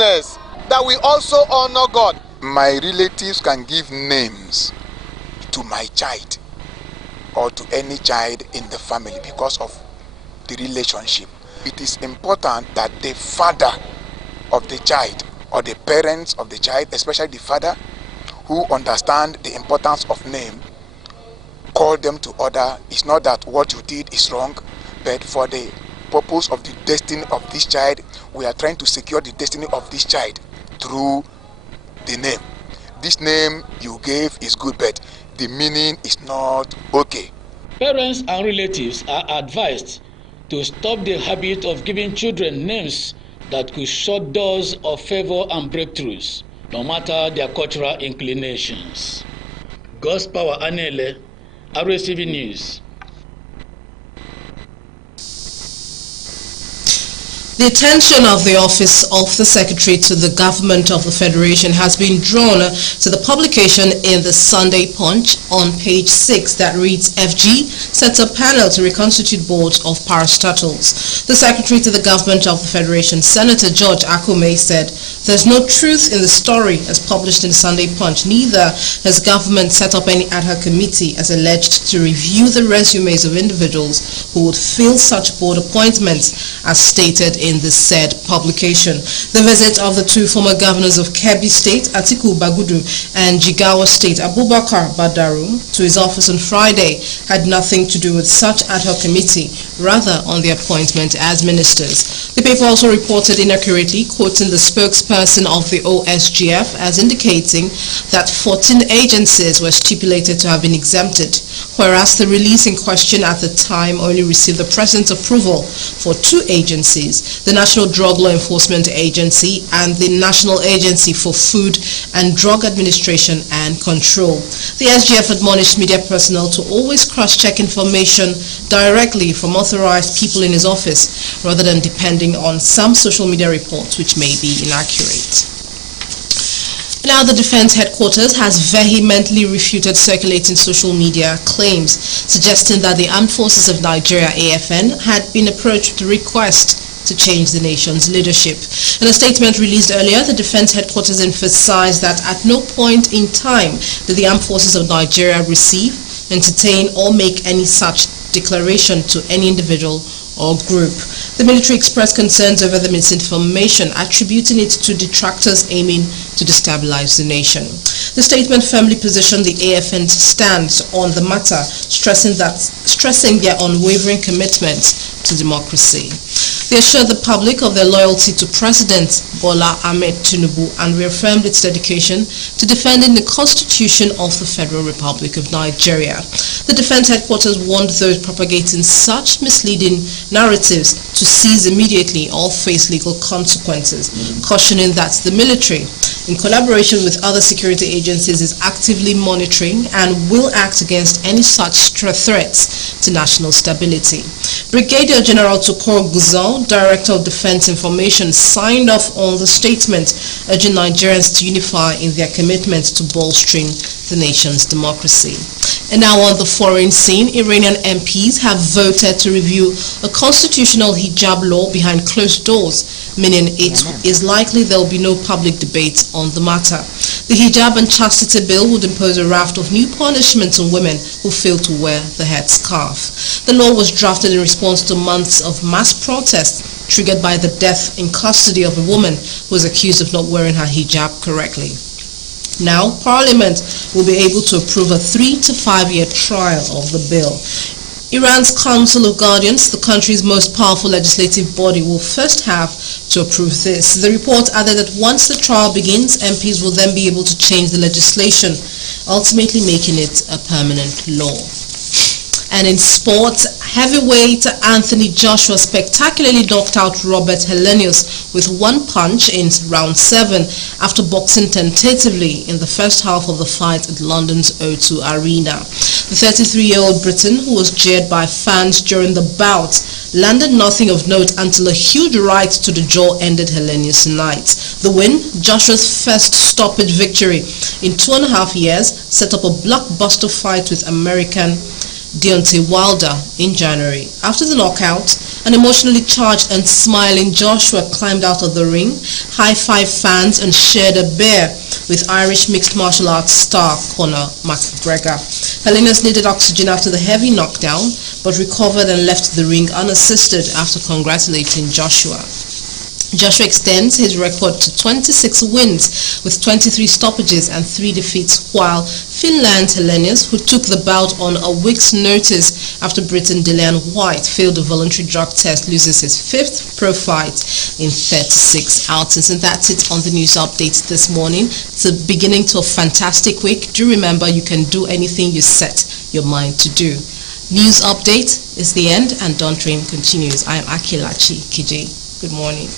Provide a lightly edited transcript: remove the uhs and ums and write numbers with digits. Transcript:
goodness, that we also honor God. My relatives can give names to my child or to any child in the family because of the relationship. It is important that the father of the child or the parents of the child, especially the father, who understand the importance of name, call them to order. It's not that what you did is wrong, but for the purpose of the destiny of this child, we are trying to secure the destiny of this child through the name. This name you gave is good, but the meaning is not okay. Parents and relatives are advised to stop the habit of giving children names that could shut doors of favor and breakthroughs, no matter their cultural inclinations. God's Power Anele, RSTV News. The attention of the Office of the Secretary to the Government of the Federation has been drawn to the publication in the Sunday Punch on page 6 that reads, FG sets a panel to reconstitute board of parastatals. The Secretary to the Government of the Federation, Senator George Akume, said, there's no truth in the story as published in the Sunday Punch. Neither has government set up any ad hoc committee as alleged to review the resumes of individuals who would fill such board appointments as stated in the said publication. The visit of the two former governors of Kebbi State, Atiku Bagudu, and Jigawa State, Abubakar Badaru, to his office on Friday had nothing to do with such ad hoc committee, rather on the appointment as ministers. The paper also reported inaccurately, quoting the spokesperson of the OSGF as indicating that 14 agencies were stipulated to have been exempted, whereas the release in question at the time only received the President's approval for 2 agencies, the National Drug Law Enforcement Agency and the National Agency for Food and Drug Administration and Control. The SGF admonished media personnel to always cross-check information directly from authorized people in his office, rather than depending on some social media reports which may be inaccurate. Now, the Defense Headquarters has vehemently refuted circulating social media claims suggesting that the Armed Forces of Nigeria, AFN, had been approached with a request to change the nation's leadership. In a statement released earlier, the Defense Headquarters emphasized that at no point in time did the Armed Forces of Nigeria receive, entertain, or make any such declaration to any individual or group. The military expressed concerns over the misinformation, attributing it to detractors aiming to destabilize the nation. The statement firmly positioned the AFN's stance on the matter, stressing their unwavering commitment to democracy. They assured the public of their loyalty to President Bola Ahmed Tinubu and reaffirmed its dedication to defending the Constitution of the Federal Republic of Nigeria. The Defense Headquarters warned those propagating such misleading narratives to cease immediately or face legal consequences, cautioning that the military, in collaboration with other security agencies, is actively monitoring and will act against any such threats to national stability. Brigadier General Tukur Guzau, Director of Defense Information, signed off on the statement, urging Nigerians to unify in their commitment to bolstering the nation's democracy. And now on the foreign scene, Iranian MPs have voted to review a constitutional hijab law behind closed doors, meaning it is likely there will be no public debate on the matter. The hijab and chastity bill would impose a raft of new punishments on women who fail to wear the headscarf. The law was drafted in response to months of mass protests triggered by the death in custody of a woman who was accused of not wearing her hijab correctly. Now, Parliament will be able to approve a 3 to 5 year trial of the bill. Iran's Council of Guardians, the country's most powerful legislative body, will first have to approve this. The report added that once the trial begins, MPs will then be able to change the legislation, ultimately making it a permanent law. And in sports, heavyweight Anthony Joshua spectacularly knocked out Robert Helenius with one punch in round 7 after boxing tentatively in the first half of the fight at London's O2 Arena. The 33-year-old Briton, who was jeered by fans during the bout, landed nothing of note until a huge right to the jaw ended Helenius' night. The win, Joshua's first stoppage victory in 2.5 years, set up a blockbuster fight with American Deontay Wilder in January. After the knockout, An emotionally charged and smiling Joshua climbed out of the ring, high-fived fans and shared a beer with Irish mixed martial arts star Conor McGregor. Helenas needed oxygen after the heavy knockdown, but recovered and left the ring unassisted after congratulating Joshua. Joshua extends his record to 26 wins with 23 stoppages and 3 defeats, while Finland's Helenas, who took the bout on a week's notice after Britain Dillian White failed a voluntary drug test, loses his 5th pro fight in 36 outings. And that's it on the news update this morning. It's the beginning to a fantastic week. Do remember, you can do anything you set your mind to do. News update is the end, and Dawn Train continues. I am Akilachi Kije. Good morning.